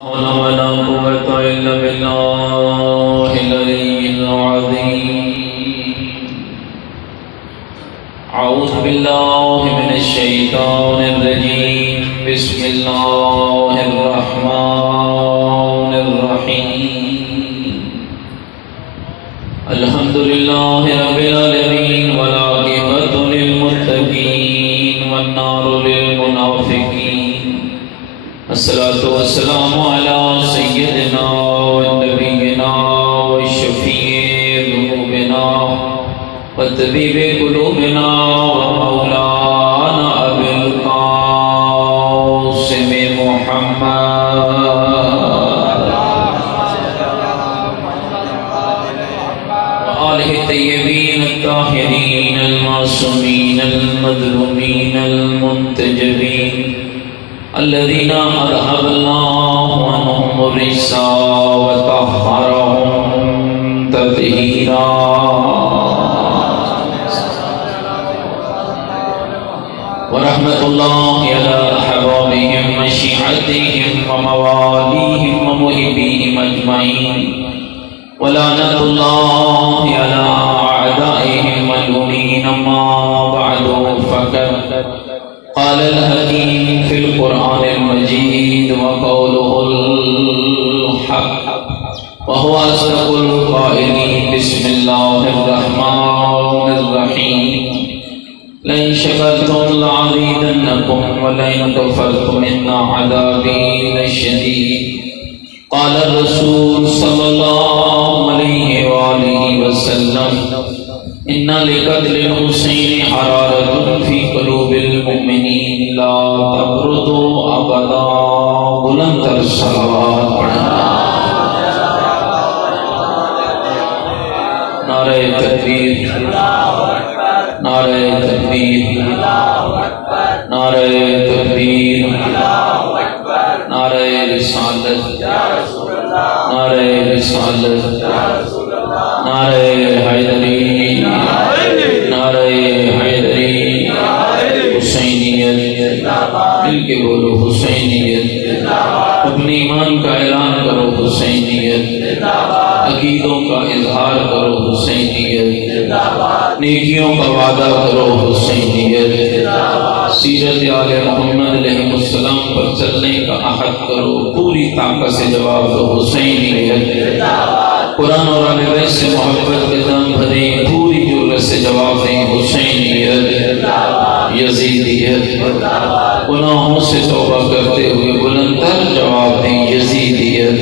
ولا قوة إلا بالله العلي العظيم. أعوذ بالله من الشيطان الرجيم. بسم الله الرحمن الرحيم. الحمد لله رب العالمين والعاقبة للمتقين والنار للمنافقين. الصلاة والسلام على سيدنا ونبينا وشفيع ذنوبنا وطبيب قلوبنا ومولانا أبي القاسم محمد وآله الطيبين الطاهرين المعصومين المظلومين المنتجبين الذين أذهب الله عنهم الرجس وطهرهم تطهيرا. ورحمة الله على أحبابهم وشيعتهم ومواليهم ومحبيهم أجمعين. ولعنة الله على أعدائهم ملعونين. ما بعد فقد قال الحكيم في القرآن المجيد وقوله الحق وهو أصدق القائلين. بسم الله الرحمن الرحيم. لئن شكرتم لأزيدنكم ولئن كفرتم إن عذابي لشديد. قال الرسول صلى الله عليه وآله وسلم إن لقتل الحسين حرارة في قلوب المؤمنين لا تبردوا أبدا. بلند تر صلوات پڑھنا. نعرہ تکبیر، نعرہ تکبیر، نعرہ تکبیر، نعرہ رسالت، نعرہ رسالت، نعرہ حیدری، نعرہ حیدری، حسینیت. مل کے بولو حسینیت. اپنے ایمان کا اعلان کرو حسینیت. عقیدوں کا اظہار کرو حسینیت. نیکیوں کا وعدہ کرو حسینیت. سیرت آل محمد علیہ السلام پر چلنے کا عہد کرو. پوری طاقت سے جواب دو حسینیت. قرآن اور اہل بیت سے محبت کے دم بھریں. پوری جرأت سے جواب دیں حسینیت. یزیدیت. گناہوں سے توبہ کرتے ہوئے بلند تر جواب دیں یزیدیت.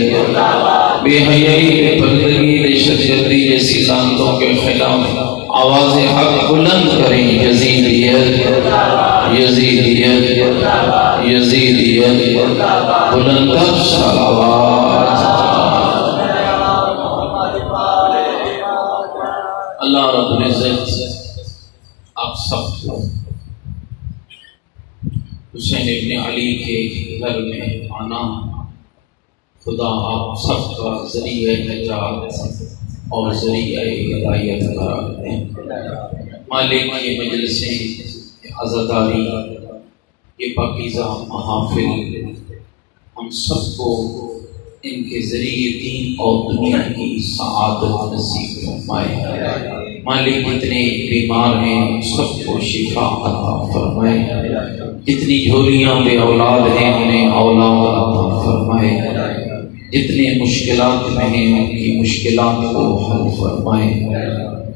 بے حیائی، بے پردگی، دہشت گردی جیسی لعنتوں کے خلاف آواز حق بلند کریں یزیدیت. یزیدیت، یزیدیت. بلند تر صلوات. اللہ رب العزت آپ سب کو حسین ابن علی کے گھر میں آنا خدا آپ سب کا ذریعہ نجات اور ذریعہ ہدایت قرار دیں. مالک یہ مجلسیں، یہ عزاداری، یہ پاکیزہ محافل ہم سب کو ان کے ذریعے دین اور دنیا کی سعادت نصیب فرمائے. مالک جتنے بیمار ہیں سب کو شفا عطا فرمائے. جتنی جھولیاں بے اولاد ہیں انہیں اولاد عطا فرمائے. جتنے مشکلات میں ہیں ان کی مشکلات کو حل فرمائے.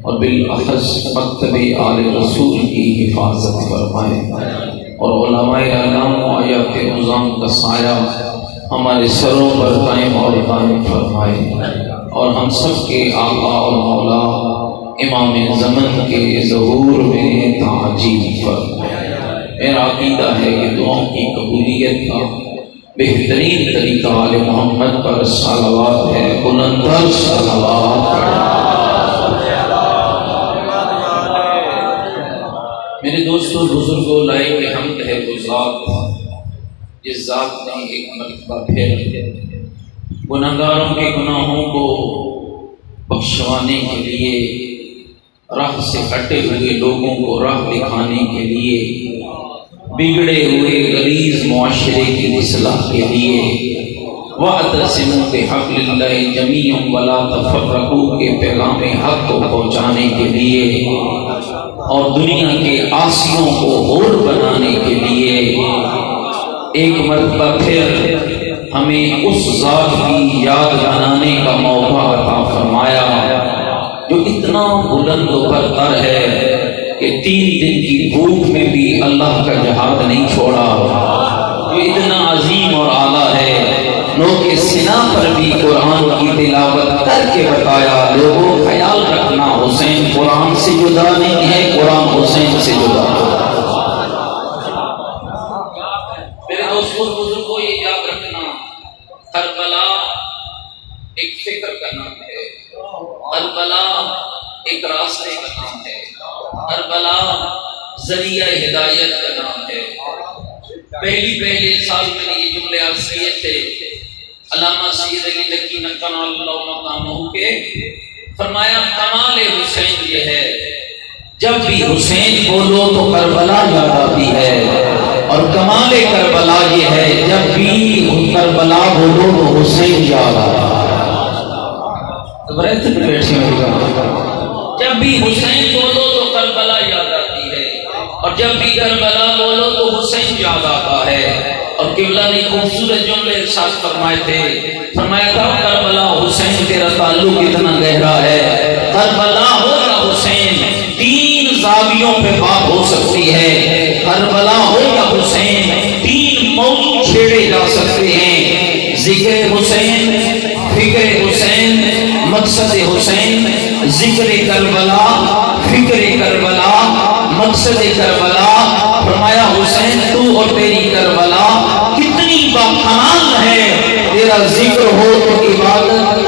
اور بالاخص مکتب آل رسول کی حفاظت فرمائے. اور علماء اعلام و آیات نظام کا سایہ ہمارے سروں پر قائم اور قائم فرمائے. اور ہم سب کے آقا اور مولا امام زمن کے ظہور میں تعجیل فرمائے. میرا عقیدہ ہے کہ دعاؤں کی قبولیت کا بہترین طریقہ آل محمد پر صلوات ہے. بلند تر صلوات. میرے دوستوں، بزرگوں، لائق حمد ہے وہ ذات جس ذات نے ایک مرتبہ پھر گناہگاروں کے گناہوں کو بخشوانے کے لیے، راہ سے ہٹے ہوئے لوگوں کو راہ دکھانے کے لیے بگڑے ہوئے غلیظ معاشرے کی اصلاح کے لیے وَاعْتَصِمُوا بِحَبْلِ اللَّهِ جَمِيعًا وَلَا تَفَرَّقُوا کے پیغام حق کو پہنچانے کے لیے اور دنیا کے عاصیوں کو ہور بنانے کے لیے ایک مرتبہ پھر ہمیں اس ذات کی یاد بنانے کا موقع عطا فرمایا جو اتنا بلند و برتر ہے کہ 3 دن کی بھوک میں بھی اللہ کا جہاد نہیں چھوڑا، جو اتنا عظیم اور اعلیٰ ہے، نوک سنا پر بھی قرآن کی تلاوت کر کے بتایا لوگوں خیال رکھنا حسین قرآن سے جدا نہیں ہے، قرآن حسین سے جدا ہے۔ میرے دوستوں بزرگوں یہ یاد رکھنا، کربلا ایک فکر کا نام ہے، کربلا ایک راستے کا نام ہے، کربلا ذریعہ ہدایت کا نام ہے۔ پہلے سال میں نے یہ جملے عرض کیے تھے، علامہ سید علی لکی نقل اللہ مقامہ کے فرمایا کمال حسین یہ ہے جب بھی حسین بولو تو کربلا یاد آتی ہے، اور کمال کربلا یہ ہے جب بھی کربلا بولو تو حسین یاد آتا ہے۔ جب بھی حسین بولو تو کربلا یاد آتی ہے، اور جب بھی کربلا بولو تو حسین یاد آتا ہے۔ اور قبلہ نے خوبصورت جملے ارشاد فرمائے تھے، فرمایا تھا کربلا حسین تیرا تعلق اتنا گہرا ہے، کربلا ہو یا حسین 3 زاویوں پہ بات ہو سکتی ہے، کربلا ہو یا حسین 3 موضوع چھیڑے جا سکتے ہیں، ذکر حسین، فکر حسین، مقصد حسین، ذکر کربلا، فکر کربلا، مقصد کربلا۔ فرمایا حسین تو اور تیری کربلا کتنی باکمال ہے، تیرا ذکر ہو تو عبادت،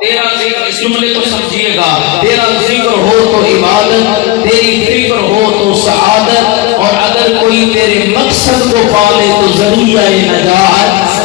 تیرا ذکر، اس جملے کو سمجھیے گا، تیرا ذکر ہو تو عبادت، تیری فکر ہو تو سعادت، اور اگر کوئی تیرے مقصد کو پالے تو ذریعہ نجات۔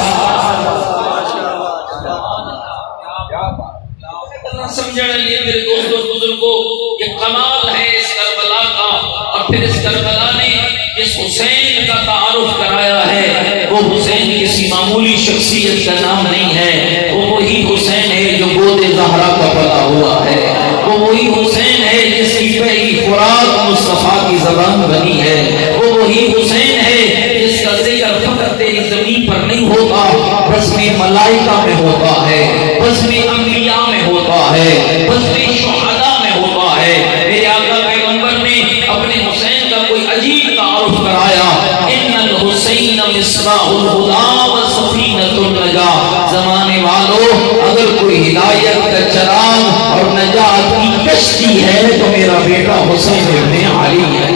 سمجھنے لیے میرے دوستوں بزرگوں یہ کمال ہے اس کربلا کا، اور پھر اس کربلا نے جس حسین کا تعارف کرایا ہے وہ حسین کسی معمولی شخصیت کا نام نہیں ہے، وہ وہی حسین ہے جو گود زہرا کا پلا ہوا ہے، وہ وہی حسین ہے جس کی پہلی خوراک مصطفیٰ کی زبان بنی ہے، وہ وہی حسین ہے جس کا ذکر فقط تیری زمین پر نہیں ہوتا، بس میں ملائکہ میں ہوتا ہے، بس میں انبیاء میں ہوتا ہے، بس میں شہداء میں ہوتا ہے۔ میرے آقا پیغمبر نے اپنے حسین کا کوئی عجیب تعارف کرایا، ان الحسین مصباح الہدی و سفینۃ النجاۃ۔ زمانے والوں اگر کوئی ہدایت کا چراغ اور نجات کی کشتی ہے تو میرا بیٹا حسین ابن علی ہے۔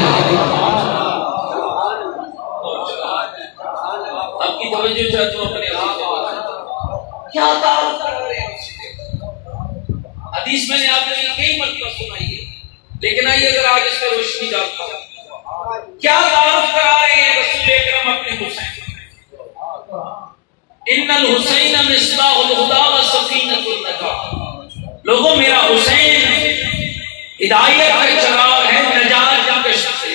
آپ کی توجہ چاہتا ہوں اپنے کیا تعارف کر رہے ہیں؟ حدیث میں نے آپ نے کئی مرتبہ سنائی ہے، لیکن آئیے اگر آج اس پر روشنی ڈالتا ہوں، کیا تعارف کرا رہے ہیں رسول اکرم اپنے حسین؟ ان الحسین مصباح الہدی و سفینۃ النجاۃ۔ لوگوں میرا حسین ہدایت کا چراغ ہے، نجات کا کشتی سے۔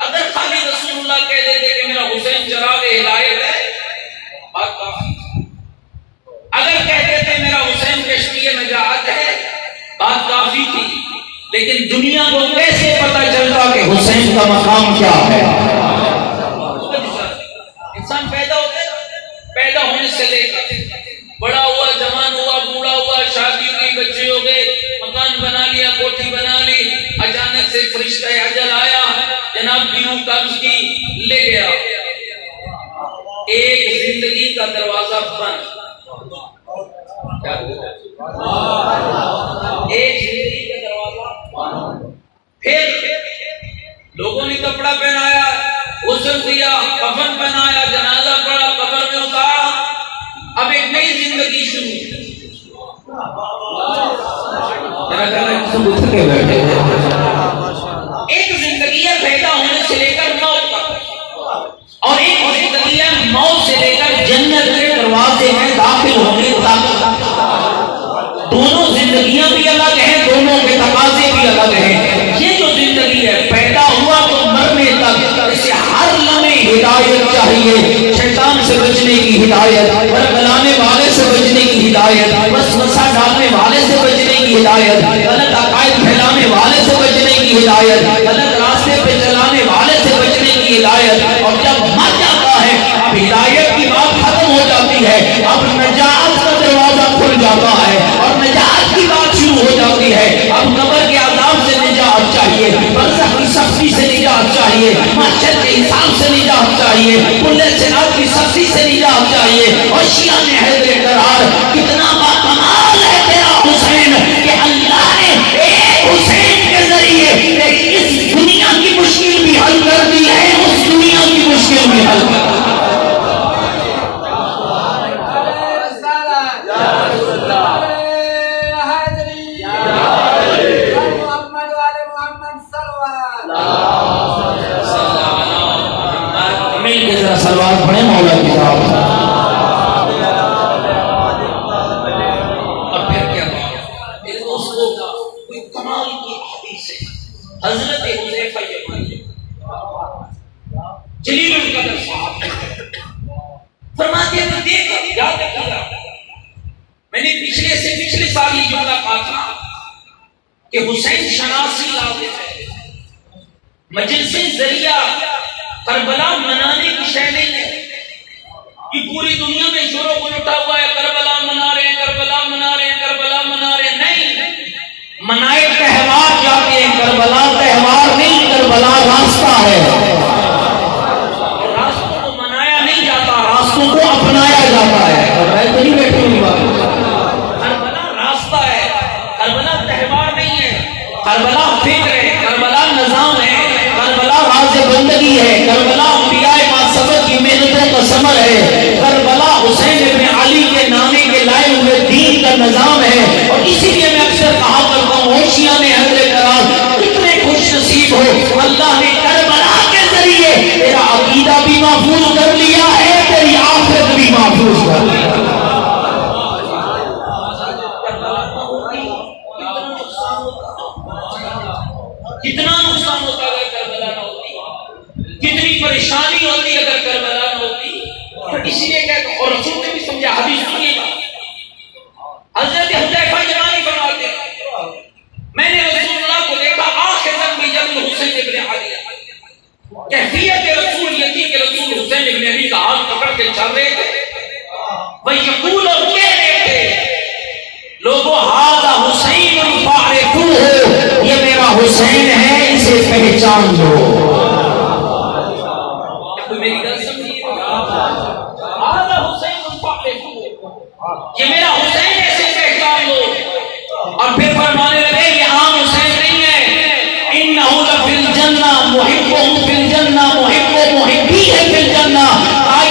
اگر خالی رسول اللہ کہہ دیتے کہ میرا حسین چراغ ہدایت ہے، بات کافی۔ اگر کہتے تھے میرا حسین کشتی نجات ہے، بات کافی تھی۔ لیکن دنیا کو کیسے پتا چلتا کہ حسین کا مقام کیا ہے؟ انسان پیدا ہونے سے لے کر بڑا ہوا، جوان ہوا، بوڑھا ہوا، شادی ہوئی، بچے ہو گئے، مکان بنا لیا، کوٹھی بنا لی، اچانک سے فرشتہ اجل آیا، جناب بیوی قبض کی، لے گیا، ایک زندگی کا دروازہ بند، ایک زندگی کا دروازہ۔ پھر لوگوں نے کپڑا پہنایا، غسل دیا، کفن پہنایا، جنازہ پڑا، قبر میں اتارا، اب ایک نئی زندگی شروع۔ ایک زندگی ہے پیدا ہونے سے لے کر موت تک، اور ایک زندگی ہے موت سے لے کر جنت کے دروازے میں داخل ہونے تک۔ دونوں زندگیاں بھی الگ ہیں، دونوں کے تقاضے بھی الگ ہیں۔ یہ جو زندگی ہے پیدا ہوا تو مرنے تک، اسے ہر لمحے ہدایت چاہیے۔ شیطان شیطان سے بچنے کی ہدایت، ورگلانے والے سے بچنے کی ہدایت، وسوسہ ڈالنے والے سے بچنے کی ہدایت، غلط عقائد پھیلانے والے سے بچنے کی ہدایت، غلط راستے پہ چلانے والے سے بچنے کی ہدایت۔ اور جب مر جاتا ہے اب ہدایت کی بات ختم ہو جاتی ہے، اب نجات کا دروازہ کھل جاتا ہے اور نجات کی بات شروع ہو جاتی ہے۔ اب قبر کے عذاب سے نجات چاہیے، برزخ کی سختی سے نجات چاہیے، محشر کے حساب سے نجات چاہیے، پل صراط کی سختی سے نجات چاہیے۔ اور شیعہ نے حیدر قرار کتنا باکمال ہے تیرا حسین کہ اللہ نے ایک حسین کے ذریعے اس دنیا کی مشکل بھی حل کر دی ہے، اس دنیا کی مشکل بھی حل کر دی ہے۔ سلوات پڑھیں مولا کی طرف۔ اور پھر کیا میرے دوستوں کوئی کمال کی حدیث ہے، حضرت حذیفہ یمانی جلیل القدر صاحب فرماتے ہیں کہ دیکھا یاد رکھیے، میں نے پچھلے سال یہ جملہ کہا تھا کہ حسین شناسی لازم ہے، مجلس ذریعہ کربلا منانے کی شے نہیں ہے۔ یہ پوری دنیا میں شور و غل اٹھا ہوا ہے، کربلا منا رہے ہیں، کربلا منا رہے ہیں، کربلا منا رہے ہیں۔ نہیں، منائے تہوار جاتے ہیں، کربلا تہوار نہیں، کربلا راستہ ہے۔ راستوں کو منایا نہیں جاتا، راستوں کو اپنایا جاتا ہے۔ اور میں تو نہیں بیٹھی ہوئی بات، کربلا راستہ ہے، کربلا تہوار نہیں ہے، کربلا فکر ہے، کربلا نظام ہے، کربلا راز بندگی ہے، کربلا انبیاء ماسبت کی محنتوں کا ثمر ہے، کربلا حسین ابن علی کے نامے کے لائے ہوئے دین کا نظام ہے۔ اور اسی لیے میں اکثر کہا کرتا ہوں شیعہ نے حضرت قرار کتنے خوش نصیب ہو، اللہ نے کربلا کے ذریعے تیرا عقیدہ بھی محفوظ کر لیا ہے، تیری آخرت بھی محفوظ کر لیا ہے۔ کتنا نقصان ہوتا اگر کربلا نہ ہوتی، کتنی پریشانی ہوتی اگر کربلا نہ ہوتی۔ اور اسی لیے کہتا ہوں، اور رسول نے بھی سمجھا، حدیث سنیے گا، حضرت حذیفہ یمانی فرماتے ہیں میں نے رسول اللہ کو دیکھا آخر میں جب حسین ابن علی، کیفیت رسول یہ تھی کہ رسول حسین ابن علی کا ہاتھ پکڑ کے چل رہے تھے، وہ یقول اور کہہ رہے تھے لوگوں ھذا حسین فاعرفوہ، یہ میرا حسین ہے، اسے پہچان لو۔ میری گل سمجھیے، ھذا حسین فاعرفوہ، یہ میرا حسین ہے، اسے پہچان لو۔ اور پھر فرمانے لگے یہ عام حسین نہیں ہے، انہ لفی الجنہ محبہ فی الجنہ، محب و محبی ہے فی الجنہ،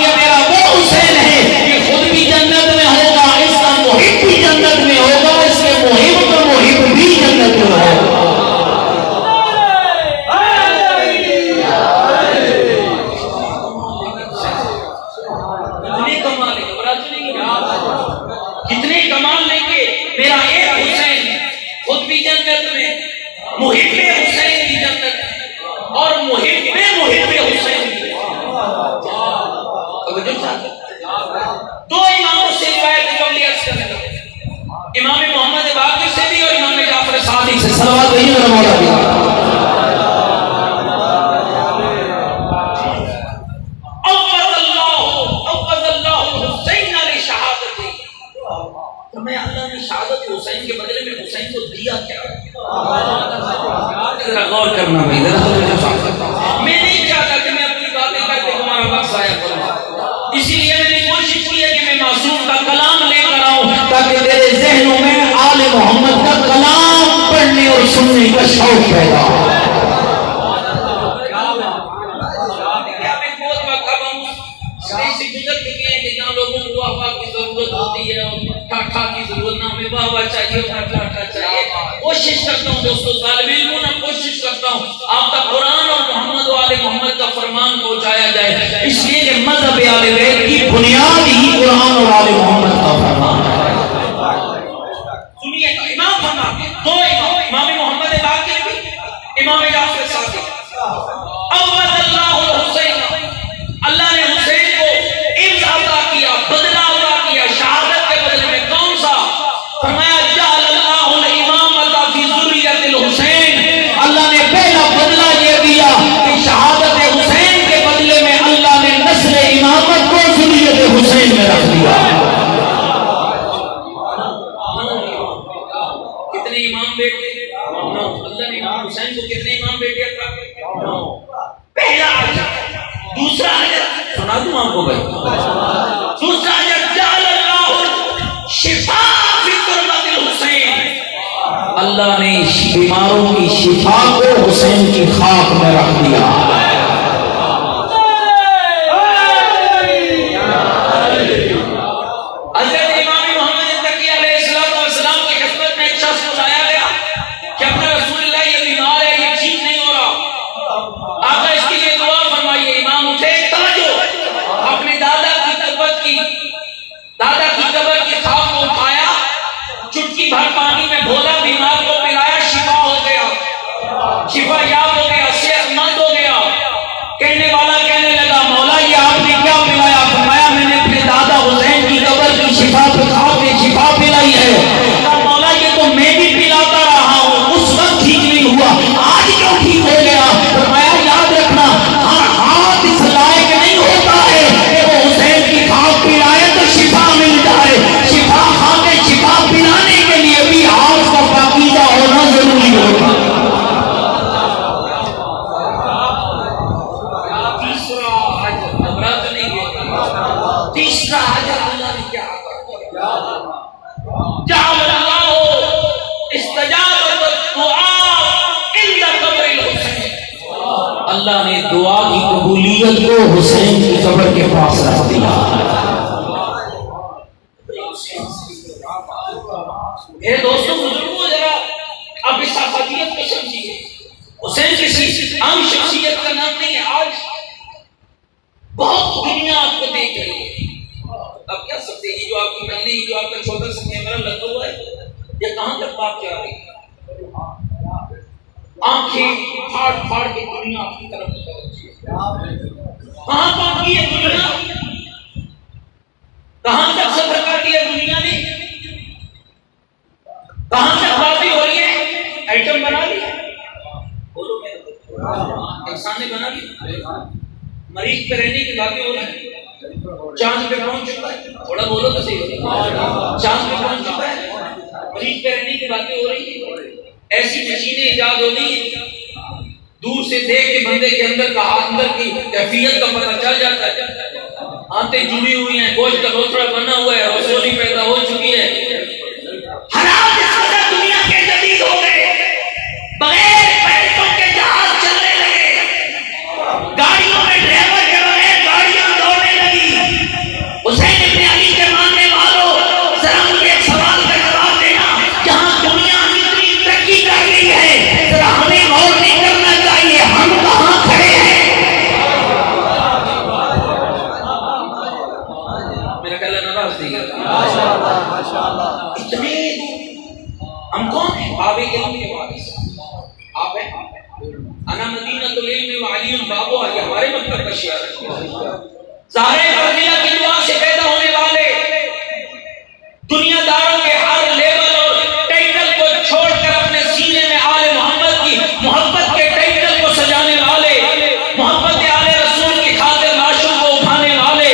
یہ میرا وہ حسین ہے کہ خود بھی جنت میں ہوگا، اس کا محب بھی جنت میں ہوگا، اس کے محب کا محب بھی جنت میں ہوگا۔ کتنے کمال لیں گے، میرا ایک حسین خود بھی جنت میں، محب حسین بھی جنت، اور محب حسین بھی۔ دو اماموں سے روایت قبلی عرض کرنے لگے، امام محمد باقر سے بھی اور امام جعفر صادق سے، صلوات نہیں میرا مولا بھی۔ میں اللہ نے شہادت حسین کے بدلے میں حسین کو دیا کیا؟ ذرا غور کرنا بھائی، میں نہیں چاہتا کہ میں اپنی باتیں کر کے تمہارا وقت ضائع کروں، اسی لیے میں نے کوشش کی ہے کہ میں معصوم کا کلام لے کر آؤں تاکہ تیرے ذہنوں میں آل محمد کا کلام پڑھنے اور سننے کا شوق پیدا ہو۔ سے گزر چکے ہیں کہ جہاں لوگوں کو واہ کی ضرورت ہوتی ہے اور ٹھاٹھا کی ضرورت نہ، ہمیں واہ چاہیے اور ٹھاٹھا چاہیے۔ کوشش کرتا ہوں دوستو، طالب علموں نے کوشش کرتا ہوں آپ کا قرآن اور محمد و آل محمد کا فرمان پہنچایا جائے، اس لیے کہ مذہب آل بیت کی بنیاد ہی قرآن اور آل محمد کا فرمان ہے۔ سنیے گا، امام فرمان دو امام محمد باقر بھی، امام جعفر صادق، اول اللہ الحسین، اللہ نے حسین کو کو بھائی. دوسرا جعل اللہ شفا فی تربت الحسین، اللہ نے بیماروں کی شفا کو حسین کی خاک میں رکھ دیا. شفا یاب ہو گیا، صحت مند ہو گیا. کہنے والا کہنے لگا مولا یہ آپ نے کیا پلایا؟ فرمایا میں نے اپنے دادا حسین کی قبر کی شفا پہ کھا کے شفا پلائی ہے. مولا یہ تو میں بھی پلاتا رہا ہوں، اس وقت ٹھیک نہیں ہوا، آج کیوں ٹھیک ہو گیا؟ فرمایا یاد رکھنا ہر ہاتھ اس لائق نہیں ہوتا ہے کہ وہ حسین کی کھاک پلائے تو شفا مل جائے. شفا کھا کے شفا پلانے کے لیے بھی ہاتھ کا پاکیزہ ہونا ضروری ہوتا ہے. تیسرا حجر اللہ نے کیا جعل اللہ استجابت الدعاء عند قبر الحسین، اللہ نے دعا کی قبولیت کو حسین کی قبر کے پاس رکھ دیا. اے دوستوں بزرگوں ذرا اب اس افادیت کو سمجھیے. حسین کسی عام شخصیت کا نام نہیں ہے. آج بہت دنیا آپ کو دیکھ رہی ہے. اب کیا سکتے ہیں جو آپ کی بہنیں، یہ جو آپ کا چھوٹا سا کیمرہ لگا ہوا ہے، یہ کہاں تک بات جا رہی ہے؟ آنکھیں پھاڑ پھاڑ کے دنیا آپ کی طرف متوجہ ہے. کہاں پہنچی ہے دنیا؟ کہاں تک سفر کر دیا دنیا نے؟ کہاں تک باتیں ہو رہی ہیں؟ ایٹم بنا لی، بولو انسان نے بنا لی. مریض پہ رہنے کی باتیں ہو رہی ہیں. چاند پہ پہنچ چکا ہے، تھوڑا بولو تو صحیح. چاند پہ پہنچ چکا ہے، مریض پہ رہنے کی باتیں ہو رہی ہیں. ایسی مشینیں ایجاد ہو گئی ہیں دور سے دیکھ کے بندے کے اندر کا اندر کی کیفیت کا پتہ چل جاتا ہے. آنتیں جڑی ہوئی ہیں، گوشت کا لوتھڑا بنا ہوا ہے، رسولی پیدا ہو چکی ہے. حالات اس قدر دنیا کے جدید ہو گئے، بغیر پیسوں کے جہاز چلنے لگے، گاڑیوں میں ڈرائیور کے بغیر گاڑیاں دوڑنے لگی. حسین ابن علی کے ماننے والوں ذرا مجھے ایک سوال کا جواب دینا. جہاں دنیا اتنی ترقی کر رہی ہے ذرا ہمیں غور نہیں کرنا چاہیے ہم کہاں کھڑے ہیں؟ میرا کہنا نواز دی اتنے ہم کون ہیں؟ باب علم کے وارث آپ ہیں. انا مدینہ العلم وعلی بابو، یہ ہمارے مطلب کا شعر ہے. ظاہر فرضیہ کی دعا سے پیدا ہونے والے دنیا داروں کے ہر لیول اور ٹائٹل کو چھوڑ کر اپنے سینے میں آل محمد کی محبت کے ٹائٹل کو سجانے والے، محبت آل رسول کی خاطر لاشوں کو اٹھانے والے،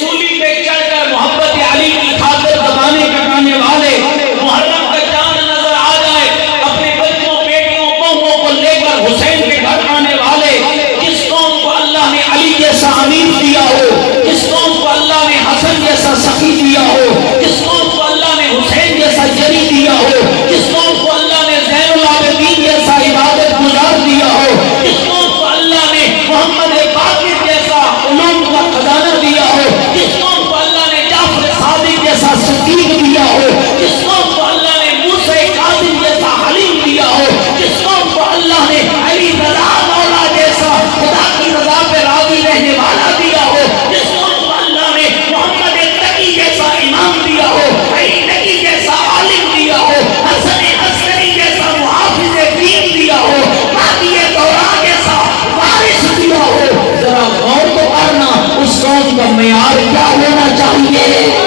سولی پہ چڑھ کر محبت علی کی خاطر دبانے کٹانے والے، محرم کا چاند نظر آ جائے اپنے بچوں بیٹیوں بہووں کو لے کر حسین کے گھر آنے والے. جس قوم کو اللہ نے علی جیسا امیر دیا ہو، جس قوم کو اللہ نے حسن جیسا سخی دیا ہو، جس قوم کو اللہ نے حسین جیسا جری دیا ہو، جس قوم کو اللہ نے زین العابدین جیسا عبادت گزار دیا ہو، جس قوم کو اللہ نے محمد باقر جیسا علوم کا خزانہ دیا ہو، جس قوم کو اللہ نے جعفر صادق جیسا صدیق دیا ہو، جس قوم کو اللہ نے موسیٰ کاظم جیسا حلیم دیا ہو، جس قوم کو اللہ نے علی رضا مولا جیسا خدا کی رضا پہ راضی رہنے والا دیا ہو، جس قوم کو اللہ نے محمد تقی جیسا امام دیا ہو، علی نقی جیسا عالم دیا ہو، حسن عسکری جیسا محافظ دین دیا ہو، مہدی دوران جیسا وارث دیا ہو. ذرا غور تو کرنا اس قوم کا معیار کیا ہونا چاہیے.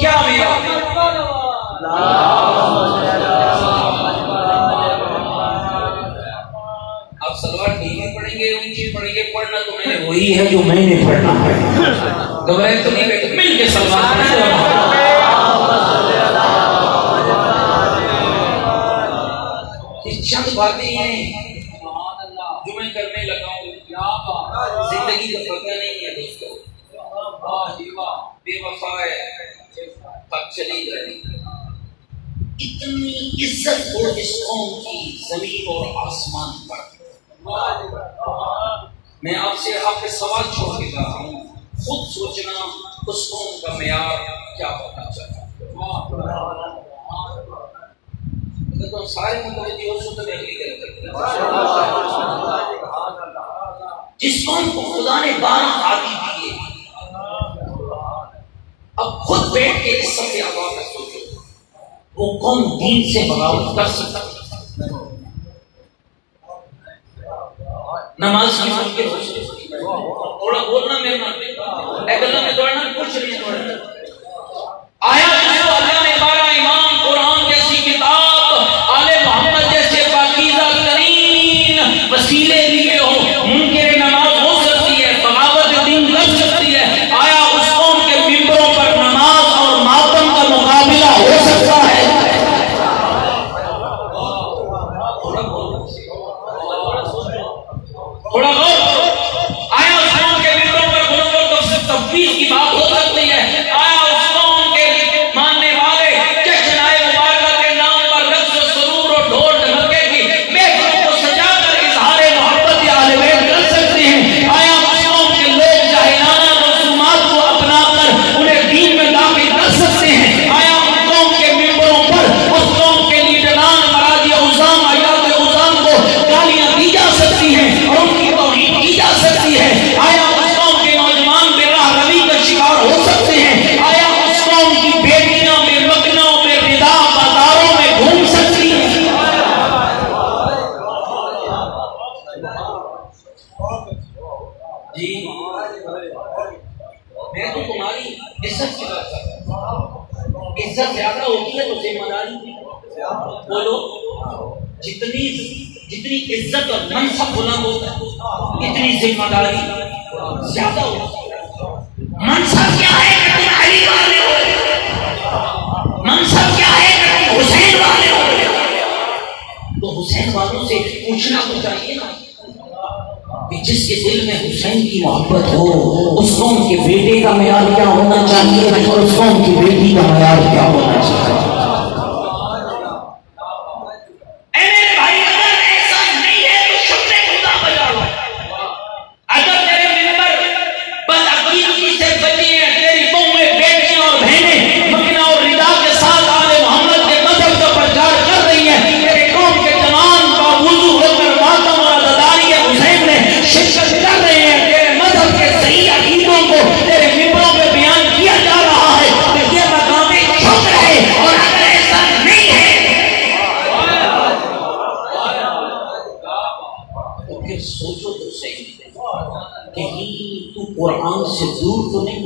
کیا معیار ہے؟ آپ سلوات نہیں پڑھیں گے، اونچی پڑھیں گے، پڑھنا تو میں نے وہی ہے جو میں نے پڑھنا ہے. گھبرائے تو نہیں بیٹھے، مل کے سلوات پڑھیں. یہ چند باتیں ہیں جو میں کرنے لگا ہوں. زندگی کا پتہ نہیں ہے دوستوں. بے وفا ہے اب چلی جائے. اتنی عزت ہو اس قوم کی زمین اور آسمان پر. میں آپ کے سوال چھوڑ کے جا رہا ہوں. خود سوچنا اس قوم کا معیار کیا ہونا چاہیے. اگر تم سارے متوجہ ہو تو اگلی جس قوم کو خدا نے 12 ہاتھی دیے, اب خود بیٹھ کے اس سب کے آواز میں سوچو وہ قوم دین سے بغاوت کر سکتا. نماز کی ممکن ہو تھوڑا بولنا میرے اللہ میں دوڑنا کچھ نہیں. آیا اللہ نے 12 امام, قرآن جیسی کتاب, آل محمد جیسے پاکیزہ ترین وسیلے دیے ہو, منکر نماز ہو سکتی ہے, بغاوت دین کر سکتی ہے. آیا اس قوم کے ممبروں پر نماز اور ماتم کا مقابلہ ہو سکتا ہے؟ تھوڑا غور. آیا اس قوم کے ممبروں پر غلو اور تفویض کی بات ہو سکتی ہے؟ آیا اس قوم کے ماننے والے جشن مبارکہ کے نام پر رقص و سرور اور ڈھول ڈھمکے کی محفلوں کو سجا کر اظہار محبت یا اہل بیت کر سکتے ہیں؟ آیا اس قوم کے لوگ جاہلانہ رسومات کو اپنا کر انہیں دین میں داخل کر سکتے ہیں؟ آیا اس قوم کے ممبروں پر اس قوم کے لیڈران مرادی عظام حیات عظام کو گالیاں دی جا سکتی ہیں اور ان کی توہین کی جا سکتی ہے؟ آیا اس قوم کے نوجوان بے راہ روی کا شکار ہو سکتے ہیں؟ آیا اس قوم کی بیٹیاں بے مکنوں بے ردا بازاروں میں گھوم سکتی ہیں؟ جی میں تو تمہاری عزت کی بات کرتا ہوں. عزت زیادہ ہوتی ہے تو ذمہ داری بولو. جتنی عزت اور منصب بلند ہوتا ہے اتنی ذمہ داری زیادہ ہوتی ہے. منصب کیا ہے کہ تم علی والے ہو, منصب کیا ہے کہ تم حسین والے ہو, تو حسین والوں سے پوچھنا تو چاہیے نا کہ جس کے دل میں حسین کی محبت ہو اس قوم کے بیٹے کا معیار کیا ہونا چاہیے اور اس قوم کی بیٹی کا معیار کیا ہونا چاہیے. سوچو تو صحیح کہیں تو قرآن سے دور تو نہیں.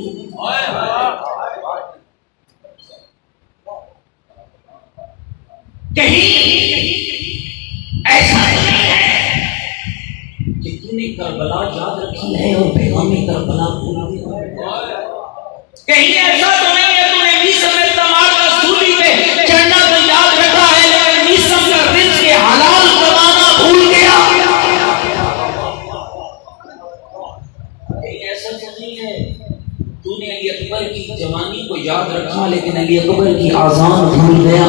کہیں ایسا نہیں ہے کہ تو نے کربلا یاد رکھی ہے اور پیغام کربلا بھول گیا. کہیں ایسا تو نہیں ہے تو نے میسم تمار کا سولی پہ چڑھنا تو یاد رکھا ہے لیکن میسم کا رزق حلال کمانا بھول گیا. تو نے علی اکبر کی جوانی کو یاد رکھا لیکن علی اکبر کی آذان بھول گیا.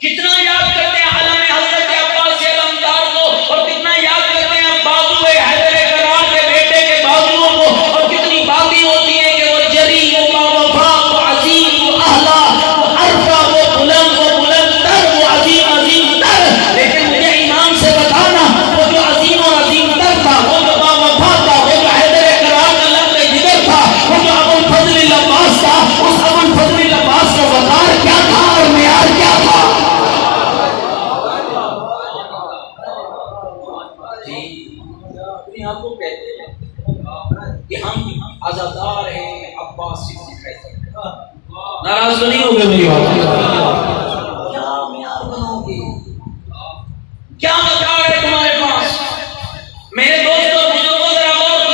کتنا یاد کرتے ہیں عالم حضرت عباس علمدار کو اور کتنا یاد کرتے ہیں بازو حیدر کرار کے بیٹے کے بازوؤں کو اور کتنی باتیں ہوتی ہیں کہ وہ جری وہ باوفا وہ عظیم وہ اہلا وہ عرفہ وہ بلند تر وہ عظیم تر. لیکن مجھے ایمان سے بتانا وہ جو عظیم اور عظیم تر تھا, وہ جو باوفا تھا, وہ جو حیدر کرار کا لب جگر تھا, وہ جو ابو الفضل العباس تھا, اس ابو الفضل العباس کا وقار کیا تھا اور معیار کیا تھا؟ آپ کو کہتے ہیں کہ ہم عزادار ہیں عباس سے. ناراض تو نہیں ہو گئے میری بات؟ کیا معیار بناؤ گے, کیا معیار ہے تمہارے پاس؟ میرے دوستوں بزرگوں ذرا غور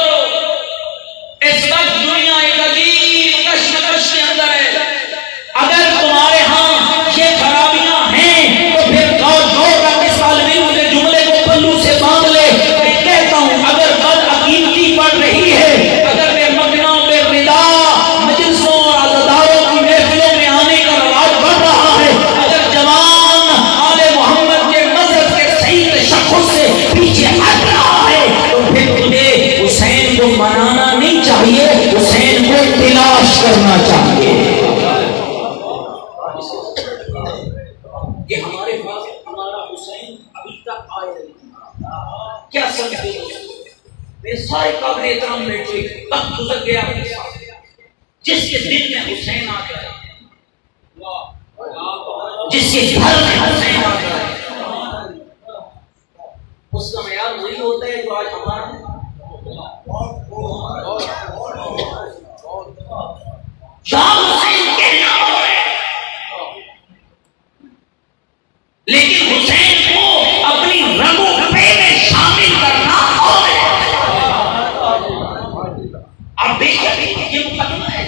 منانا نہیں چاہیے، حسین کو تلاش کرنا چاہیے کہ ہمارے پاس ہمارا حسین ابھی تک آئے نہیں. کیا سمجھتے ہو؟ میرے سارے قابل احترام بیٹھے وقت گزر گیا، جس کے دل میں حسین آ جائے، جس کے گھر میں حسین آ جائے، اس کا معیار وہی ہوتا ہے جو آج ہمارا شاہ حسین کہنا ہے، لیکن حسین کو اپنی رگو پہ میں شامل کرنا اور اب بے شک یہ مقدمہ ہے.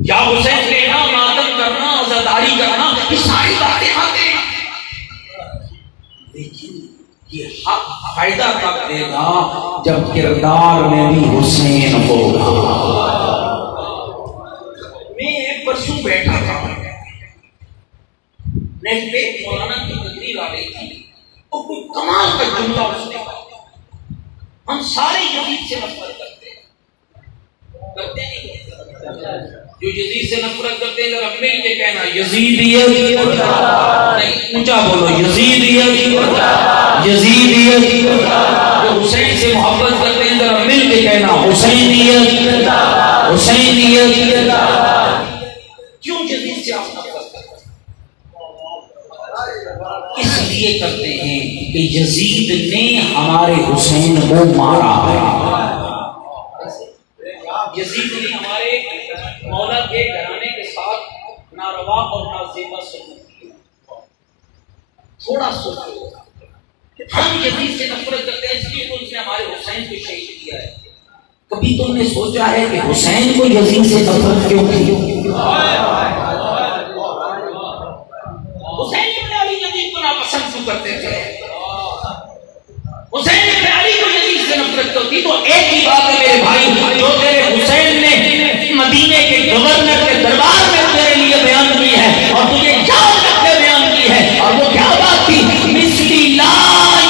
یا حسین کہنا، ماتم کرنا، عزاداری کرنا، یہ ساری باتیں آتے ہیں، لیکن یہ حق فائدہ تب دے گا جب کردار میں بھی حسین ہوگا. میں ایک پرسوں بیٹھا تھا، نیٹ پہ مولانا کی تقریر آ رہی تھی، اور کوئی کمال کا جملہ اس نے کہا، ہم سارے یزید سے نفرت کرتے نہیں، جو یزید سے نفرت کرتے ہیں ذرا مل کے کہنا یزیدیت نہیں، اونچا بولو یزیدیت، یزیدیت. جو حسین سے محبت کرتے ہیں ذرا مل کے کہنا حسینیت، حسینیت. کیوں یزید سے آپ نفرت کرتے ہیں؟ اس لیے کرتے ہیں کہ یزید نے ہمارے حسین کو مارا ہے. یزید نے ہمارے مولا کے گھرانے کے ساتھ ناروا اور نازیبا سلوک کیا. تھوڑا سوچو، ہم یزید سے نفرت کرتے ہیں اس لیے تو اس نے ہمارے حسین کو شہید کیا ہے. کبھی تم نے سوچا ہے کہ حسین کو یزید سے نفرت کیوں کی؟ حسین ابن علی یزید کو ناپسند کیوں کرتے تھے؟ حسین ابن علی کو یزید سے نفرت کیوں تھی؟ تو ایک ہی بات ہے میرے بھائی، جو تیرے حسین نے مدینے کے گورنر کے دربار میں تیرے لیے بیان کی ہے اور تجھے یاد رکھ کے بیان کی ہے، اور وہ کیا بات تھی؟ مثلی لا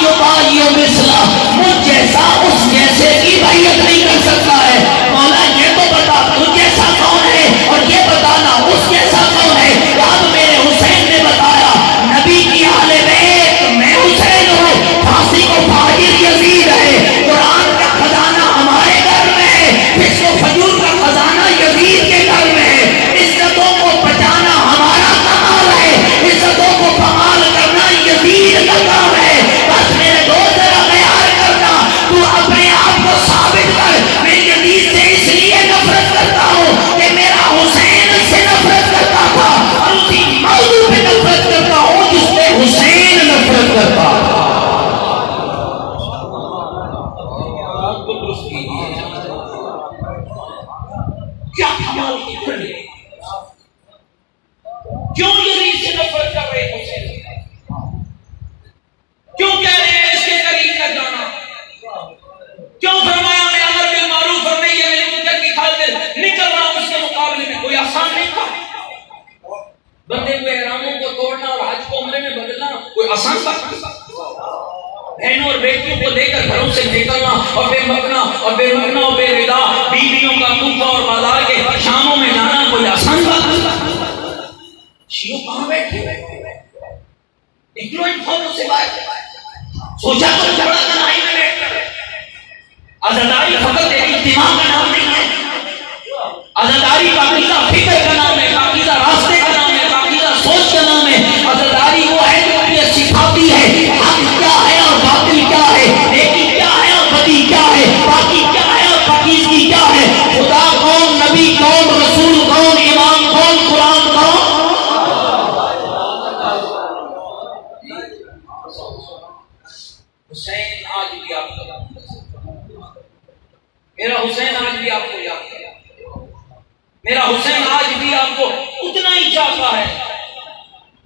یبایع مثلا، مجھ جیسا اس جیسے کی بیعت نہیں کر سکتا ہے. مولا یہ تو بتا تجھ جیسا کون ہے، اور یہ بتانا اس جیسا کون ہے. اب میرے حسین نے بتایا نبی کی اہل بیت میں حسین ہوں، پھانسی کو فاجر یزید ہے، قرآن کا خزانہ ہمارے گھر میں ہے، جس کو فجور کا خزانہ یزید کے گھر میں ہے. عزتوں کو بچانا ہمارا کمال ہے، عزتوں کو کمال کرنا یزید کا کام ہے. بس میرے دوست ذرا خیال کرنا، تو اپنے آپ کو ثابت کر، میں یزید سے اس لیے نفرت کرتا ہوں کہ میرا حسین سے نفرت کرتا تھا، اور اسی موضوع پہ نفرت کرتا ہوں جس پہ حسین نفرت کرتا تھا. کیا کمال کی کھڑی، کیوں یزید سے نفرت کر رہے حسین؟ کیوں کہہ رہے ہیں اس کے قریب نہ جانا؟ کیوں فرمایا میں امر بالمعروف اور نہی عن المنکر کی خاطر نکل رہا ہوں؟ اس کے مقابلے میں کوئی آسان نہیں تھا. بندے ہوئے احراموں کو توڑنا اور حج کو عمرے میں بدلنا کوئی آسان بات نہیں. بہنوں اور بیٹیوں کو لے کر گھروں سے نکلنا اور بے مکنا اور بے مکنا اور بے ردا بیویوں کا کوفہ اور بازار کے شاموں میں جانا کوئی آسان بات نہیں. شیعوں کہاں بیٹھے؟ نکلو ان فوجوں سے باہر. سوچا تو جھگڑا کنائی میں بیٹھ کر. عزاداری فقط ایک اجتماع کا نام نہیں ہے، عزاداری پاکیزہ فکر کا نام ہے، پاکیزہ راستے کا نام ہے، پاکیزہ سوچ کا نام ہے. عزاداری وہ ہے جو ہمیں سکھاتی ہے حق کیا ہے اور باطل کیا ہے، نیکی کیا ہے اور بدی کیا ہے، پاکی کیا ہے اور پاکیزگی کیا ہے، خدا کون، نبی کون، رسول کون، امام کون، قرآن کون. حسین آج بھی آپ کو یاد کرتا، میرا حسین آج بھی آپ کو یاد کرتا، میرا حسین آج بھی آپ کو اتنا ہی چاہتا ہے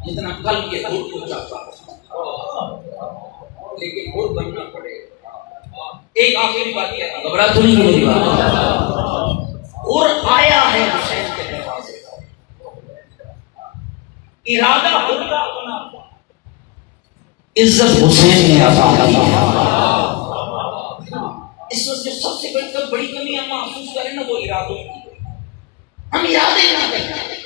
جتنا کل کے دور کو چاہتا ہے، لیکن اور بننا پڑے. ایک آخری بات کیا ہے، گھبرا تو نہیں میری بات، اور آیا ہے حسین کے دروازے، ارادہ ہوتا اپنا، عزت حسین نے عطا کی، اس وقت جو سب سے بڑی کمی ہم محسوس کریں نا وہ ارادوں کی، ہم ارادے نہ کریں۔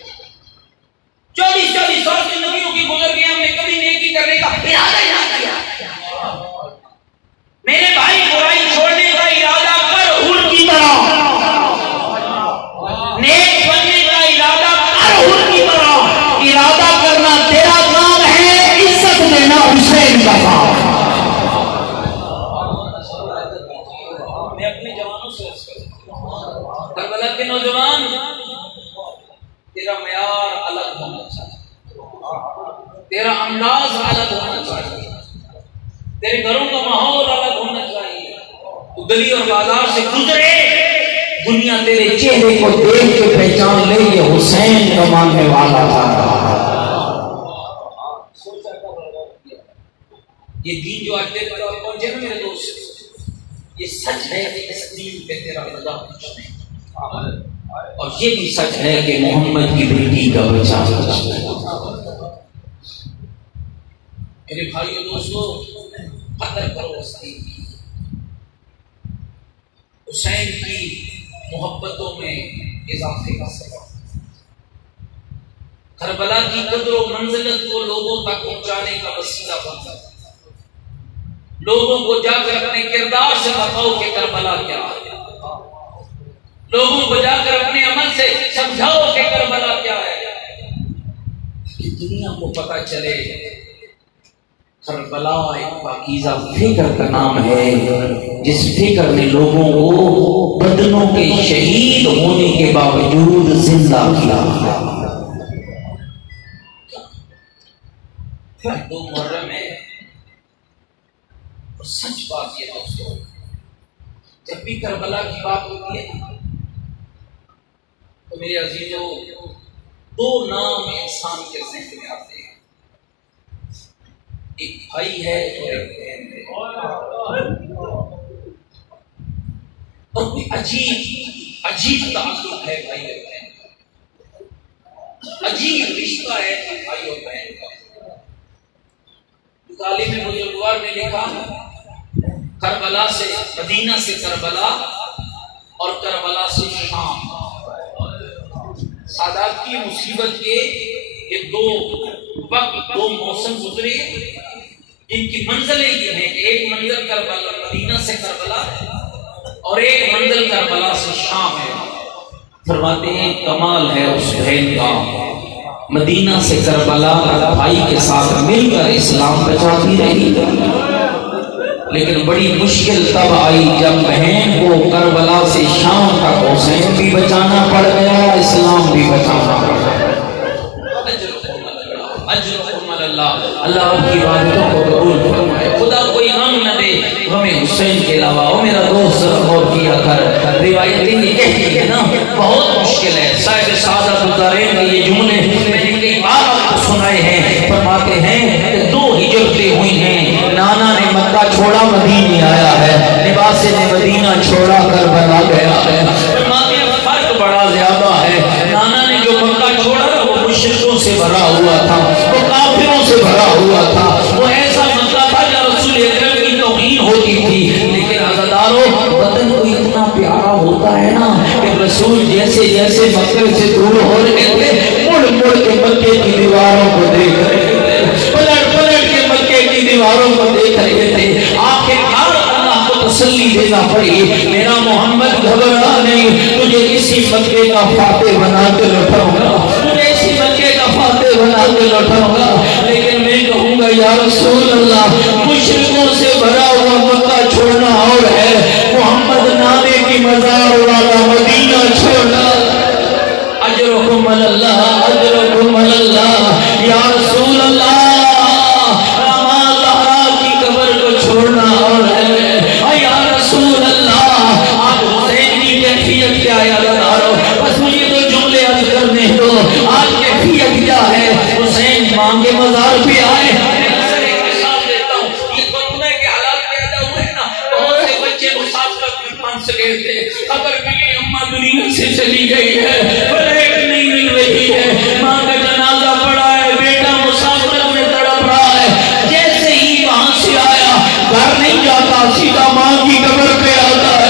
40 سال کے نبیوں کی گزر گئے، ہم نے کبھی نیکی کرنے کا ارادہ ہی نہ کیا۔ میرے بھائی برائی چھوڑنے کا ارادہ کر حور کی طرح، نیک بننے کا ارادہ کر حور کی طرح۔ ارادہ کرنا تیرا کام ہے، عزت دینا حسین کا کام ہے۔ میں اپنے جوانوں سے عرض کرتا، کربلا کے نوجوان، تیرا معیار الگ ہونا چاہیے، تیرا انداز الگ ہونا چاہیے، تیرے گھروں کا ماحول الگ ہونا چاہیے۔ تو گلی اور بازار سے گزرے، دنیا تیرے چہرے کو دیکھ کے پہچان لے یہ حسین کا ماننے والا تھا۔ یہ دین جو آج تیرے پر پہنچے نا میرے دوست، یہ سچ ہے کہ اس دین پہ تیرا رضا کچھ نہیں، اور یہ بھی سچ ہے کہ محمد کی بیٹی کا بچہ کچھ نہیں۔ میرے بھائیو دوستو، قدر کرو اس دین کی، حسین کی محبتوں میں اضافے کا سبب، کربلا کی قدر و منزلت کو لوگوں تک پہنچانے کا وسیلہ بن سکتا، لوگوں کو جا کر اپنے کردار سے بتاؤ کہ کربلا کیا ہے، لوگوں کو جا کر اپنے عمل سے سمجھاؤ کہ کربلا کیا ہے، کہ دنیا کو پتہ چلے کربلا ایک پاکیزہ فکر کا نام ہے، جس فکر نے لوگوں کو بدنوں کے شہید ہونے کے باوجود زندہ کیا۔ دو محرم ہے، اور سچ بات یہ دوستو، جب بھی کربلا کی بات ہوتی ہے تو میرے عزیزوں دو نام انسان کے ذہن میں آتے ہیں، ایک بھائی ہے اور ایک بہن ہے، اور کوئی عجیب تعلق ہے بھائی اور بہن کا، عجیب رشتہ ہے بھائی اور بہن کا۔ تعلیم بزرگوار نے لکھا، کربلا سے مدینہ سے کربلا اور کربلا سے شام، سادات کی مصیبت کے یہ دو وقت، دو موسم گزرے جن کی منزلیں یہ ہیں کہ ایک منزل کربلا مدینہ سے کربلا اور ایک منزل کربلا سے شام ہے۔ فرماتے ہیں کمال ہے اس بہن کا، مدینہ سے کربلا بھائی کے ساتھ مل کر اسلام بچاتی رہی، لیکن بڑی مشکل تب آئی جب بہن کو کربلا سے شام تک حسین بھی بچانا پڑ گیا، اسلام بھی بچانا پڑ گیا۔ اللہ آپ کی باتوں کو قبول فرمائے، خدا کوئی غم نہ دے ہمیں حسین کے علاوہ۔ او میرا دوست غور کیا کر، روایتیں یہ کہتی ہے نا بہت مشکل ہے۔ صاحب سعادت الدارین نے یہ جملے میں نے کئی بار آپ کو سنائے ہیں، فرماتے ہیں کہ دو ہجرتیں ہوئی ہیں، نانا نے مکہ چھوڑا مدینے آیا ہے، لباس نے مدینہ چھوڑا کربلا گیا ہے۔ فرماتے ہیں فرق بڑا زیادہ ہے، نانا نے جو مکہ چھوڑا وہ مشرکوں سے بھرا ہوا تھا، وہ کافروں سے بھرا ہوا تھا، وہ ایسا مکہ تھا جہاں رسول اکرم کی توہین ہوتی تھی، لیکن عزاداروں وطن کو اتنا پیارا ہوتا ہے نا کہ رسول جیسے جیسے مکے سے دور ہو رہے تھے مڑ مڑ کے مکے کی دیواروں کو دیکھ رہے تھے، پلٹ پلٹ کے مکے کی دیواروں کو دیکھ رہے تھے۔ آخرکار اللہ کو تسلی دینا پڑی، میرا محمد گھبرا نہیں، تجھے اسی مکے کا فاتح بنا کے لوٹاؤں گا، تجھے اسی مکے کا فاتح بنا کے لوٹاؤں گا۔ لیکن میں کہوں گا یا رسول اللہ، مشرکوں سے بھرا ہوا مکہ چھوڑنا اور ہے، محمد نانے کی مزار والا مدینہ چھوڑنا۔ اجرکم اللہ، اجرکم اللہ، یا رسول اللہ، راما زہرا کی قبر کو چھوڑنا اور ہے، یا رسول اللہ۔ آج حسین کی کیفیت کیا ہے عزادارو؟ بس مجھے تو جملے عرض کرنے دو، آج کیفیت کیا ہے؟ حسین ماں کے مزار پہ آئے، اکثر ایک مثال دیتا ہوں، یہ کورونا کے حالات پیدا ہوئے نا، بہت سے بچے مسافرت میں پھنس گئے تھے، خبر ملی اماں دنیا سے چلی گئی ہے، فلیٹ نہیں مل رہی ہے، ماں کا جنازہ پڑا ہے، بیٹا مسافرت میں تڑپ رہا ہے، جیسے ہی وہاں سے آیا گھر نہیں جاتا، سیدھا ماں کی قبر پہ آتا ہے۔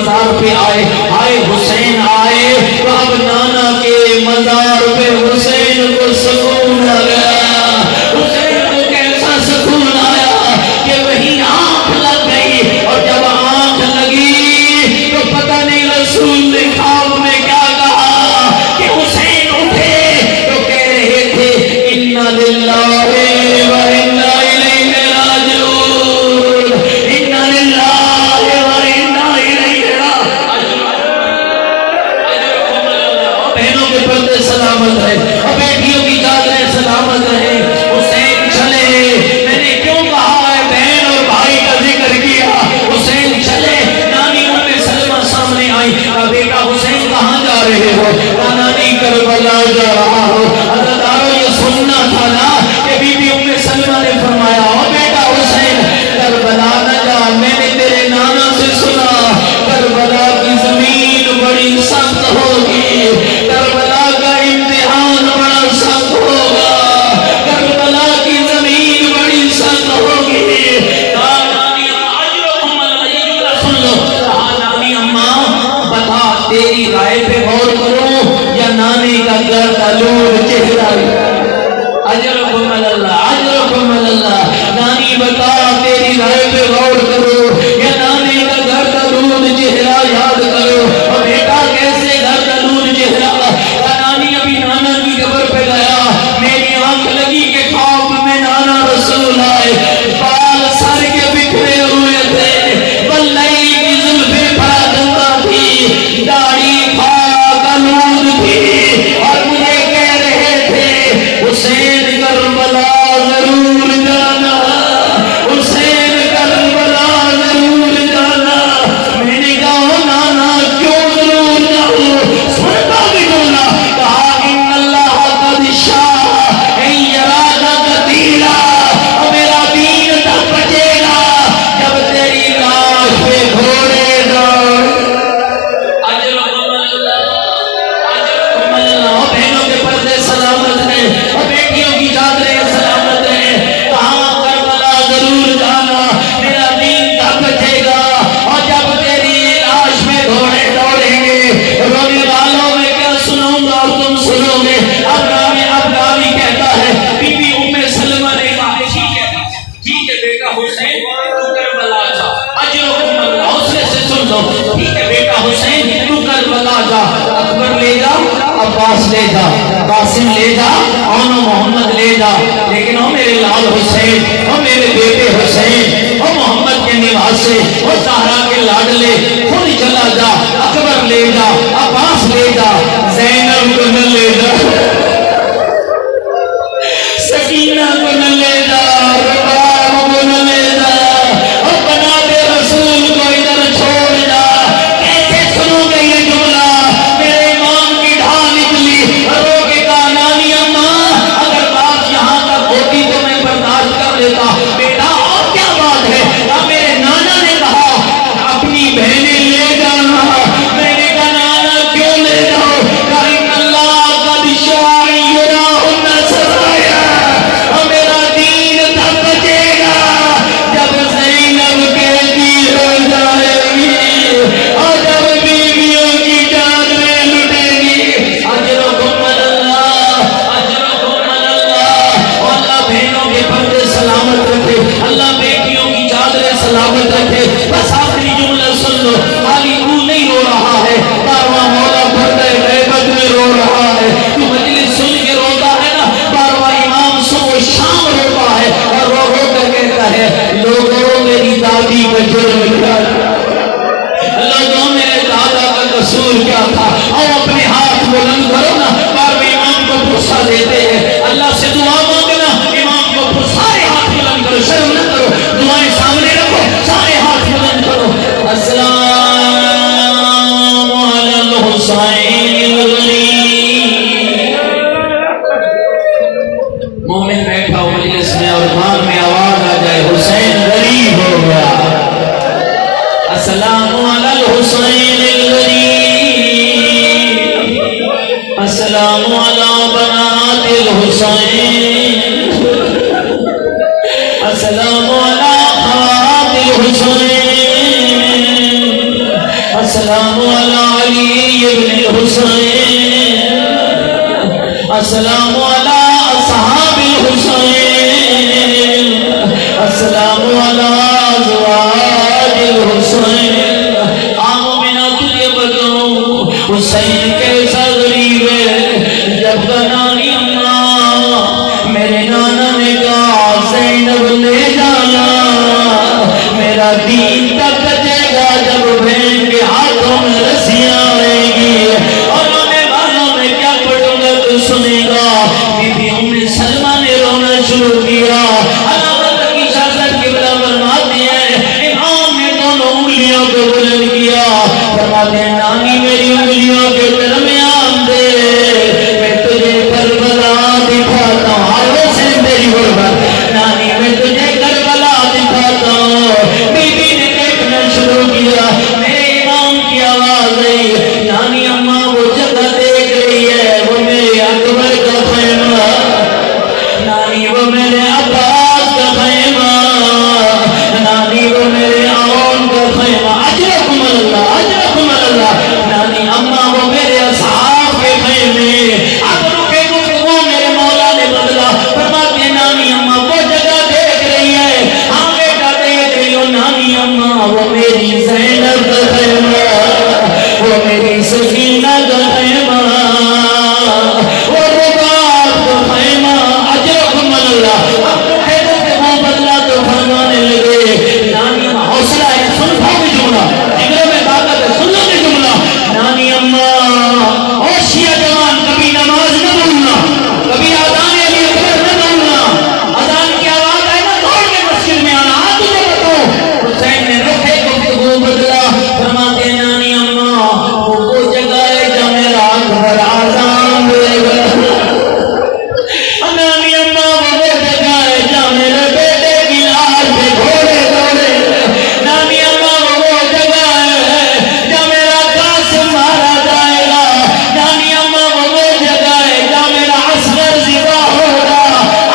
مزار پہ آئے، آئے حسین آئے تو اب نانا کے مزار پہ حسین کو سکون آ گیا۔ حسین کو کیسا سکون آیا کہ وہی آنکھ لگ گئی، اور جب آنکھ لگی تو پتہ نہیں رسول نے خواب میں کیا کہا کہ حسین اٹھے تو کہہ رہے تھے اِنَّا لِلَّهِ وَإِنَّا إِلَيْهِ راجعون، اِنَّا لِلَّهِ وَإِنَّا إِلَيْهِ راجعون۔ بہنوں کے پردے سلامت رہے اور بیٹیوں کی چادریں سلامت رہے۔ حسین چلے، میں نے کیوں کہا ہے بہن اور بھائی کا ذکر کیا؟ حسین چلے، نانی ام سلمہ سامنے آئی، کہا بیٹا حسین کہاں جا رہے ہو؟ کہا نانی کربلا جا رہا ہو۔ حضرتارو یہ سننا تھا نا کہ بی بی ام سلمہ نے فرمایا او بیٹا حسین کربلا نہ جا، میں نے تیرے نانا سے سنا کربلا کی زمین بڑی سخت ہوگی، کربلا کا امتحان بڑا سخت ہوگا، کربلا کی زمین بڑی سخت ہوگی۔ کہا نانی یہ جملہ سن لو، کہا نانی اماں بتا تیری رائے پہ غور کروں یا نانی کا گردالور چہرہ؟ اجرکم اللہ، اجرکم اللہ، نانی بتا تیری رائے پہ غور کرو یا نانی کا گردالور چہرہ یاد کرو؟ اور بیٹا کیسے گردالور چہرہ؟ نانی ابھی نانا کی قبر پہ گیا، میری آنکھ لگی کہ خواب میں نانا رسول آئے، بال سر کے بکھرے ہوئے تھے، بلائی کی زلفیں پراگندہ تھی، داڑھی خاک آلود تھی، اور مجھے کہہ رہے تھے حسین کربلا ضرور جانا، حسین کربلا ضرور جانا۔ میں نے کہا نانا کیوں ضرور جاؤں؟ سنتا بھی بولا، کہا ان اللہ قد شاء ان یراک قتیلا، میرا دین تب بچے گا جب تیری لاش پہ گھوڑے دوڑ۔ اجرکم اللہ، اجرکم اللہ۔ بہنوں کے پردے سلامت رہے اور بیٹیوں کی چادریں سلامت رہے۔ کہاں کربلا ضرور جانا، میرا دین تب بچے گا اور جب تیری لاش میں گھوڑے دوڑیں گے۔ رونے والوں میں کیا سنوں گا اور تم سنو گے؟ اب راوی کہتا ہے بی بی ام سلمہ نے کہا ٹھیک ہے بیٹا حسین تو کربلا جا، اجرکم اللہ، حوصلے سے سن لو، ٹھیک ہے بیٹا حسین تو کربلا جا، اکبر لے جا، عباس لے جا، قاسم لے جا، اون محمد لے جا، لیکن او میرے لال حسین، او میرے بیٹے حسین، او محمد کے نواسے، او زہرا کے لاڈلے، خود چلا جا، اکبر لے جا، عباس لے جا، زینب کو نہ لے جا، سکینہ کو نہ لے جا، رباب کو نہ لے جا، اور بنات رسول کو ادھر چھوڑ جا۔ کیسے سنو گے یہ جملہ؟ میرے امام کی ڈھال نکلی، رو کے کہا نانی اماں اگر بات یہاں تک ہوتی تو میں برداشت کر لیتا، بیٹا اور کیا بات ہے؟ میرے نانا نے کہا اپنی بہنیں لے جانا، میں نے کہا نانا کیوں لے جاؤ؟ کہا ان اللہ قد شاء یراہن سرایا، اور میرا دین تب بچے گا جب زینب قیدی ہو جائے گی اور جب بیویوں کی چادریں لٹیں گی۔ اجرکم اللہ، اجرکم اللہ۔ اور اللہ بہنوں کے پردے سلامت رکھے، اللہ بیٹیوں کی چادریں سلامت رکھے۔ بس آخری جملہ سن لو، خالی تو نہیں رو رہا ہے، بارواں مولا پردے غیبت میں رو رہا ہے، تو مجلس سن کے روتا ہے نا، بارواں امام صبح و شام روتا ہے اور رو رو کر کہتا ہے لوگوں میری دادی کا جرم کیا تھا، لوگوں میرے دادا کا قصور کیا تھا۔ اور اپنے ہاتھ بلند کرو نا، بارواں امام کو غصہ دیتے ہیں، اللہ سے دعا مانگنا، امام کو سارے ہاتھ بلند کرو، شرم نہ کرو، دعائیں سامنے رکھو، سارے ہاتھ بلند کرو۔ السلام علی الحسین الغریب۔ مومن بیٹھا ہو مجلس میں اور کان میں آواز آ جائے حسین غریب ہو گیا۔ السلام علی الحسین الغریب، السلام علی بنات الحسین، السلام علی خوات الحسین، السلام علی اصحاب الحسین، السلام علی ازواج الحسین۔ آمو بنا تجھے بتاؤں حسین کیسا غریب ہے۔ جب نانی اماں میرے نانا نے کہا زینب لے جانا، میرا دین تک بچے گا جب بہن کے ہاتھوں میں رسیاں آئیں گی اور رونے والوں میں کیا پڑھوں گا تو سنے گا۔ بی بی ام سلمہ نے رونا شروع کیا۔ علامہ کی شاست قبلہ فرماتے ہیں امام نے دونوں انگلیوں کو بلند کیا، فرماتے ہیں نانی میری انگلیوں کے درمیان دے، میں تجھے کربلا دکھاتا ہوں۔ آئے سے میری غربت، نانی میں تجھے کربلا دکھاتا ہوں۔ بی بی نے دیکھنا شروع کیا، میرے امام کی آواز آئی، نانی اماں وہ جگہ دیکھ رہی ہے، وہ میرے اکبر کا خیمہ، نانی وہ میرے عباس کا خیمہ، نانی وہ میرے آون کا خیمہ، اجرکم اللہ اجرکم اللہ، نانی اماں وہ میرے اصحاب کے خیمے۔ اب رکے گفتگو میرے مولا نے بدلا، فرماتے ہیں نانی اماں وہ جگہ دیکھ رہی ہے، ہاں بیٹا دیکھ رہی ہو نانی اماں، وہ میری زینب کا خیمہ، وہ میری سکینہ کا خیمہ، وہ رباب کا خیمہ، اجرکم اللہ۔ اب رکے گفتگو بدلا تو فرمانے لگے نانی اماں حوصلہ ہے، سن پاؤ گے جملہ، جگروں میں طاقت ہے، سن لو گے جملہ، نانی اماں ہوشیہ جوان کبھی نماز نہ بھولنا، کبھی آذان علی اکبر نہ بھولنا، اذان کی آواز آئے نا دوڑ کے مسجد میں آنا۔ آج تجھے بتاؤ حسین نے رکھے گفتگو بدلا، فرماتے ہیں نانی اماں وہ جگہ ہے جہاں میرا اکبر آذان دے گا، نانی اماں وہ جگہ ہے جہاں میرے بیٹے کی لاش پہ گھوڑے دوڑے، نانی اماں وہ جگہ ہے جہاں میرا قاسم مارا جائے گا، نانی اماں وہ جگہ ہے جہاں میرا اصغر ذبح ہوگا۔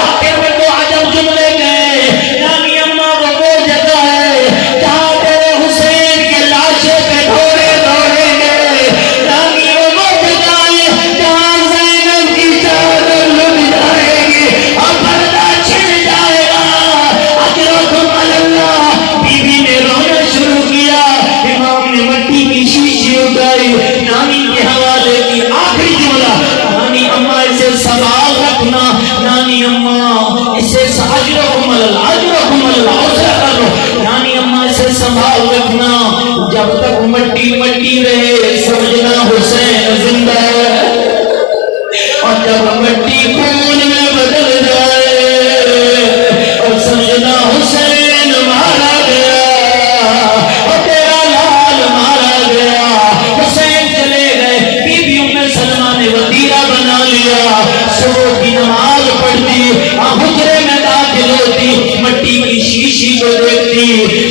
آخر میں تو عجب جملے گئے، نانی اماں وہ جگہ ہے جہاں تیرے حسین کے لاشے پہ گھوڑے دوڑیں گے، نانی وہ جگہ ہے جہاں زینب کی چادر لٹ جائے گی اور پردہ چھن جائے گا۔ اجرکم اللہ۔ بی بی نے رونا شروع کیا، امام نے مٹی کی شیشی اٹھائی، نانی کے حوالے کی آخری جملہ، نانی اماں اسے سنبھال رکھنا، نانی اماں اسے اجرکم اللہ اجرکم اللہ، حوصلہ کر لو، نانی اماں اسے سنبھال رکھنا، جب تک مٹی مٹی رہے سمجھنا حسین زندہ ہے، اور جب مٹی خون میں بدل جائے اور سمجھنا حسین مارا گیا اور تیرا لال مارا گیا۔ حسین چلے گئے، بی بی ام سلمہ نے وطیرہ بنا لیا، صبح کی نماز پڑھتی، حجرے میں داخل ہوتی، مٹی کی شیشی کو دیکھتی،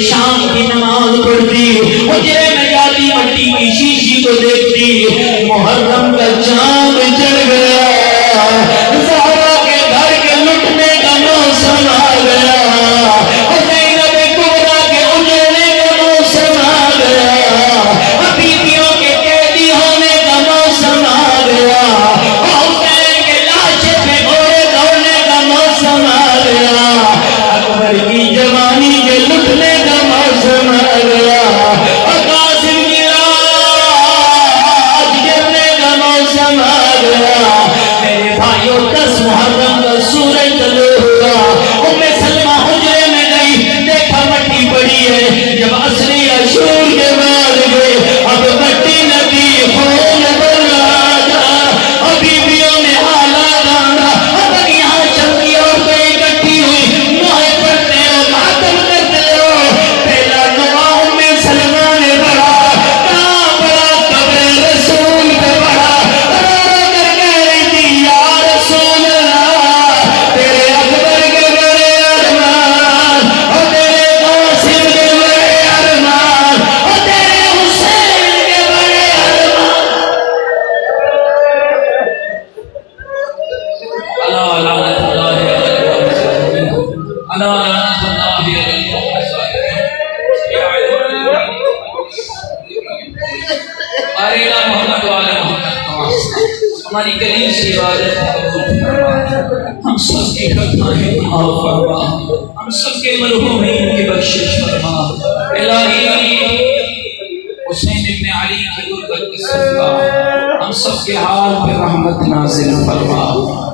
شام کی نماز پڑھتی، حجرے میں جاتی، مٹی کی شیشی کو دیکھتی، محرم کا چاند چڑھ گیا، زہرا کے گھر کے لٹنے کا موسم آ گیا، زینب کبریٰ کے اجڑنے کا موسم آ گیا، بیویوں کے قیدی ہونے کا موسم آ گیا، حسین کے لاشے پہ گھوڑے دوڑنے کا موسم آ گیا، اکبر کی جوانی کے لٹنے کا موسم آ گیا، قاسم کی راج گرنے کا موسم ہماری قریب سی عبادت ہم سب کی خطائیں معاف فرما، ہم سب کے مرحومین کی بخشش فرما۔ الہی حسین ابن علی کی غربت کے صدقہ ہم سب کے حال پہ رحمت نازل فرما۔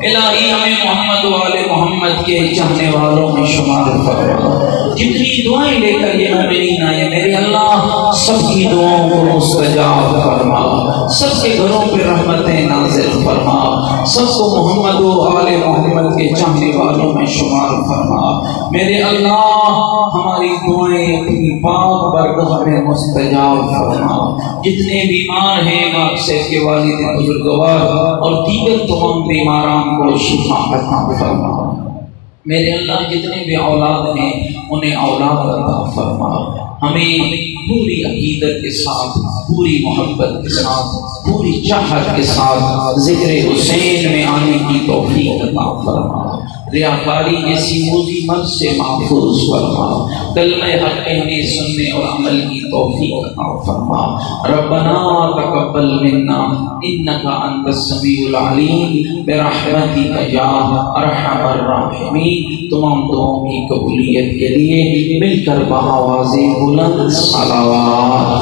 الہی ہمیں محمد و آل محمد کے چاہنے والوں میں شمار فرما۔ جتنی دعائیں لے کر یہ مومنین آئے میرے اللہ سب کی دعاؤں کو مستجاب فرما، سب کے گھروں پہ رحمتیں نازل فرما، سب کو محمد و آل محمد کے چاہنے والوں میں شمار فرما۔ میرے اللہ ہماری دعائیں اپنی پاک برگاہ میں مستجاب فرما۔ جتنے بیمار ہیں آپ سے کے والد بزرگوار اور دیگر تمام بیماران کو شفا عطا فرما۔ میرے اللہ جتنے بھی اولاد ہیں انہیں اولاد عطا فرما۔ ہمیں پوری عقیدت کے ساتھ، پوری محبت کے ساتھ، پوری چاہت کے ساتھ ذکر حسین میں آنے کی توفیق عطا فرما۔ ریاکاری جیسی موذی مرض سے محفوظ فرما۔ کلمہ حق کہنے سننے اور عمل کی توفیق عطا فرما۔ ربنا تقبل منا انک انت السمیع العلیم برحمتک یا ارحم الراحمین۔ تمام دعاؤں کی قبولیت کے لیے مل کر بآواز بلند صلوات